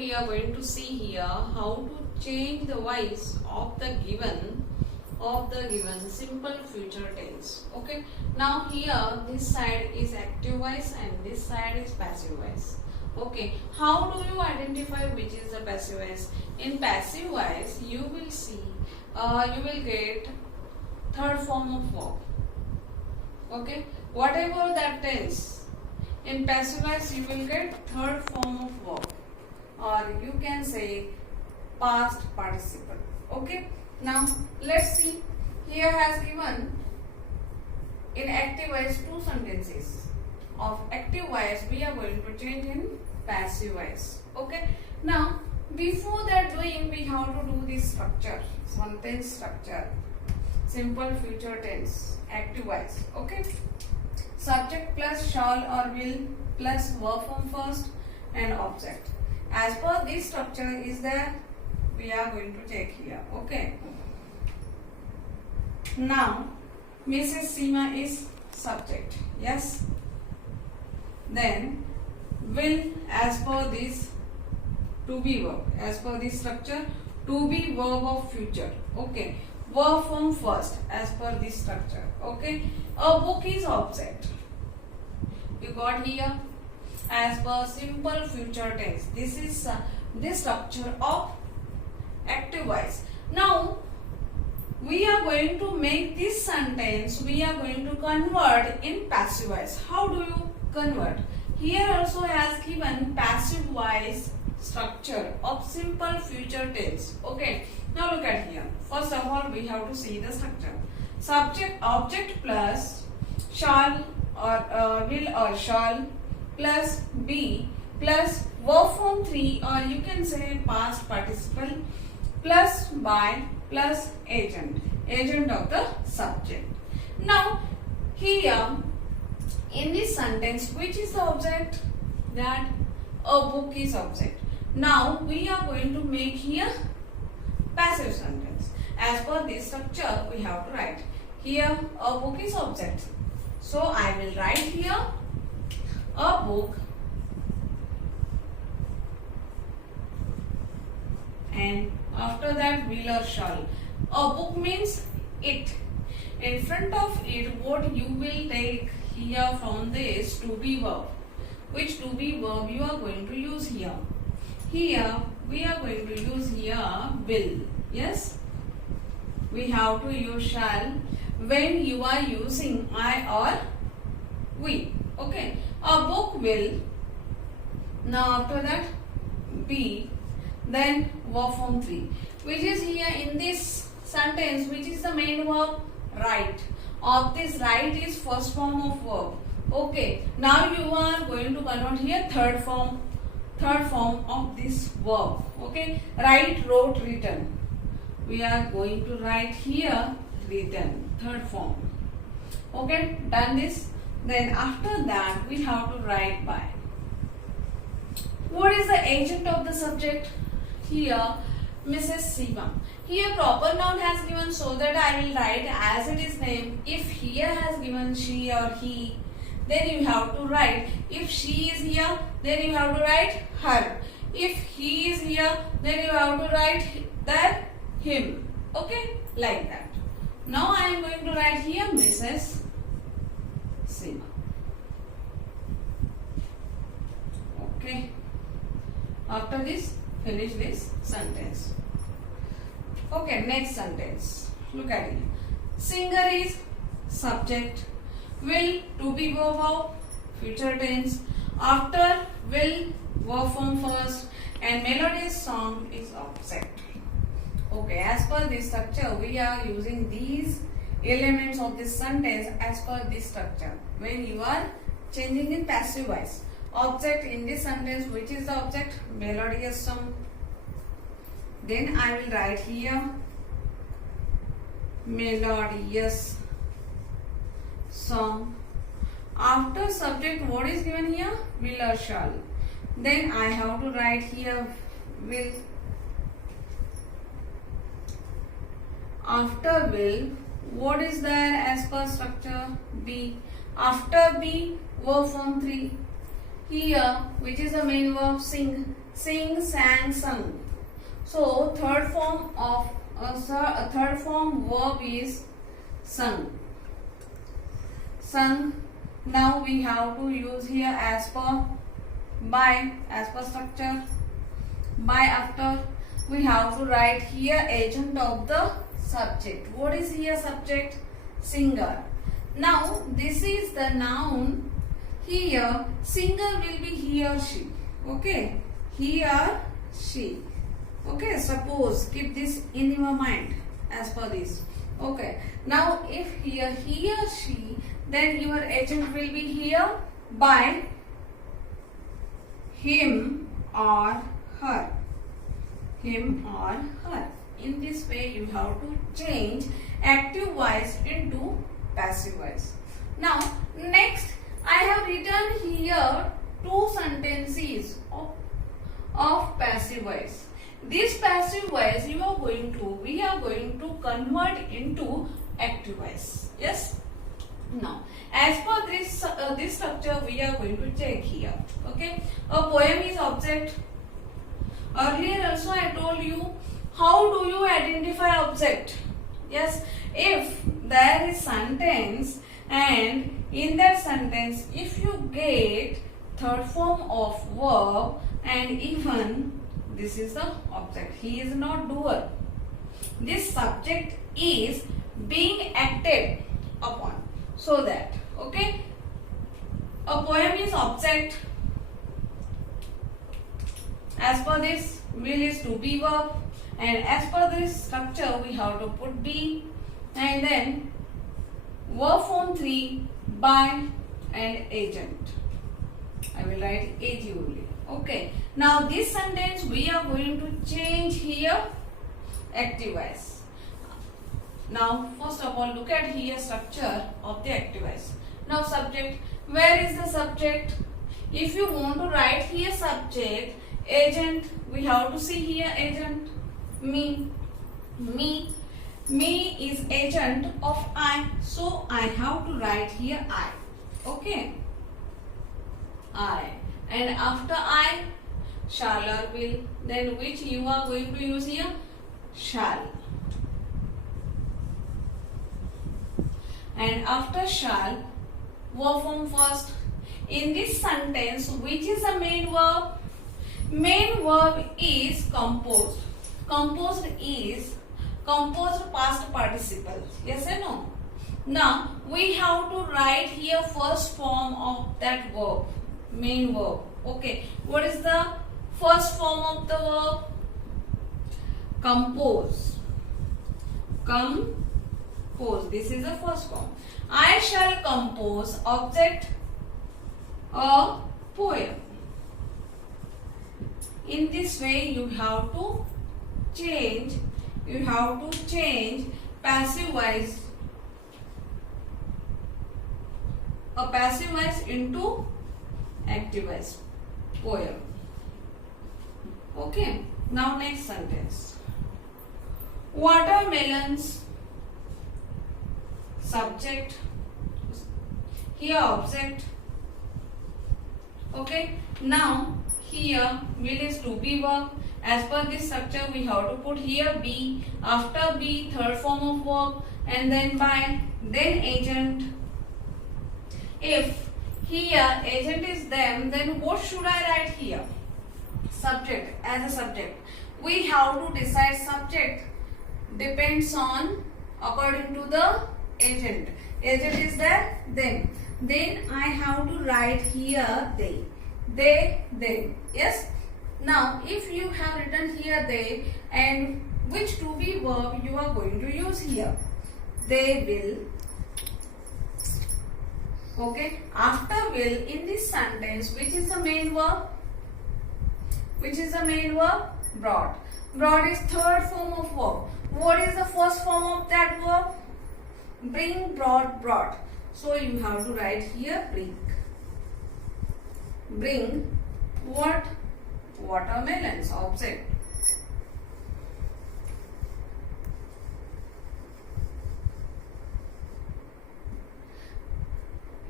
we are going to see here how to change the voice of the given simple future tense. Okay, now here this side is active voice and this side is passive voice. Okay, how do you identify which is the passive voice? In passive voice you will see you will get third form of verb. Okay, whatever that tense, in passive voice you will get third form of verb, or you can say past participle. Okay, now let's see. Here has given in active voice two sentences. Of active voice we are going to change in passive voice. Okay, now before that doing, we have to do this structure, sentence structure, simple future tense, active voice. Okay, subject plus shall or will plus verb form first and object. As per this structure is there, we are going to take here. Okay, now Mrs. Seema is subject. Yes, then will, as per this, to be verb, as per this structure, to be verb of future. Okay, verb form first as per this structure. Okay, a book is object. You got here as per simple future tense. This is this structure of active voice. Now we are going to make this sentence, we are going to convert in passive voice. How do you convert? Here also has given passive voice structure of simple future tense. Okay, now look at here. First of all, we have to see the structure. Subject, object plus shall or will or shall plus be plus verb form 3, or you can say past participle, plus by plus agent of the subject. Now here in this sentence, which is the object? That a book is object. Now we are going to make here passive sentence. As per this structure we have to write here a book is object. So I will write here a book and after that will or shall. A book means it. In front of it, what you will take here from this to be verb. Which to be verb you are going to use here? Here we are going to use here will. Yes, we have to use shall when you are using I or we. Okay, a book will. Now after that be, then verb form 3, which is here in this sentence, which is the main verb? Write. Of this write is first form of verb. Okay, now you are going to convert here third form of this verb. Okay, write, wrote, written. We are going to write here written, third form. Okay, done this. Then after that we have to write by. What is the agent of the subject? Here Mrs. Seema. Here proper noun has given, so that I will write as it is name. If here has given she or he, then you have to write. If she is here, then you have to write her. If he is here, then you have to write that him. Okay, like that. Now I am going to write here Mrs. Seema. Okay. After this, finish this sentence. Okay, next sentence. Look at it. Singer is subject. Will to be verb, future tense. After will verb form first, and melodious song is object. Okay, as per this structure, we are using these elements of this sentence as per this structure. When you are changing in passive voice, object in this sentence, which is the object? Melodious song. Then I will write here melodious song. After subject, what is given here? Will or shall. Then I have to write here will. After will, what is there as per structure? Be. After be, verb form 3. Here, which is the main verb? Sing. sing, sang, sung. So third form verb is sung. Sung. Now we have to use here as per structure. By after we have to write here agent of the subject. What is here subject? Singer. Now this is the noun. Here singer will be he or she. Okay, he or she. Okay, suppose keep this in your mind as per this. Okay, now if here he or she, then your agent will be here by him or her. Him or her. In this way you have to change active voice into passive voice. Now next I have written here two sentences of passive voice. This passive voice we are going to convert into active voice. Yes. Now, as per this structure, we are going to check here. Okay. A poem is object. Earlier also I told you how do you identify object. Yes. If there is sentence and in that sentence if you get third form of verb and even this is the object. He is not doer. This subject is being acted upon. So that, okay, a poem is object. As per this, will is to be verb, and as per this structure, we have to put be, and then verb form 3 by and agent. I will write ag only. Okay. Now this sentence we are going to change here active voice. Now first of all look at here structure of the active voice. Now subject, where is the subject? If you want to write here subject, agent, we have to see here agent, me is agent of I, so I have to write here I. Okay, I, and after I shall or will, then which you are going to use here? Shall. And after shall, verb form first. In this sentence, which is the main verb? Main verb is composed. Composed is composed past participle. Yes or no? Now, we have to write here first form of that verb. Main verb. Okay. What is the first form of the verb? Compose. Compose. This is the first form. I shall compose object a poem. In this way you have to change passive voice, a passive voice into active voice, poem. Okay, now next sentence. Watermelons, subject, here object. Okay, now here will is to be verb. As per this structure we have to put here be, after be third form of verb, and then by, then agent. If here agent is them, then what should I write here? Subject, as a subject. We have to decide subject depends on according to the agent. Agent is there, them. Then I have to write here they, them. Yes. Now if you have written here they, and which to be verb you are going to use here? They will. Okay. After will in this sentence, which is the main verb? Which is the main verb? Brought. Brought is third form of verb. What is the first form of that verb? Bring, brought. So you have to write here bring. Bring what? Watermelons, object.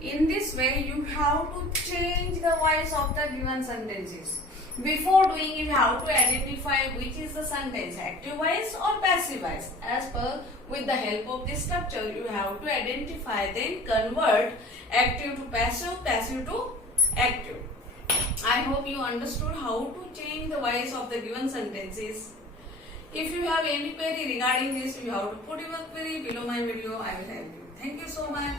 In this way you have to change the voice of the given sentences. Before doing, you have to identify which is the sentence, active voice or passive voice. As per, with the help of this structure, you have to identify, then convert active to passive, passive to active. I hope you understood how to change the voice of the given sentences. If you have any query regarding this, you have to put your query below my video. I will help you. Thank you so much.